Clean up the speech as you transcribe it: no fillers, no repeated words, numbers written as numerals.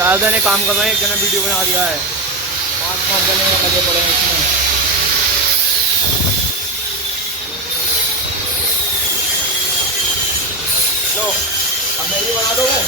4 जने काम कर रहे हैं, एक जना वीडियो बना दिया है, 5 जने लगे पड़े हैं इसमें। लो अब मैगी बना दोगे?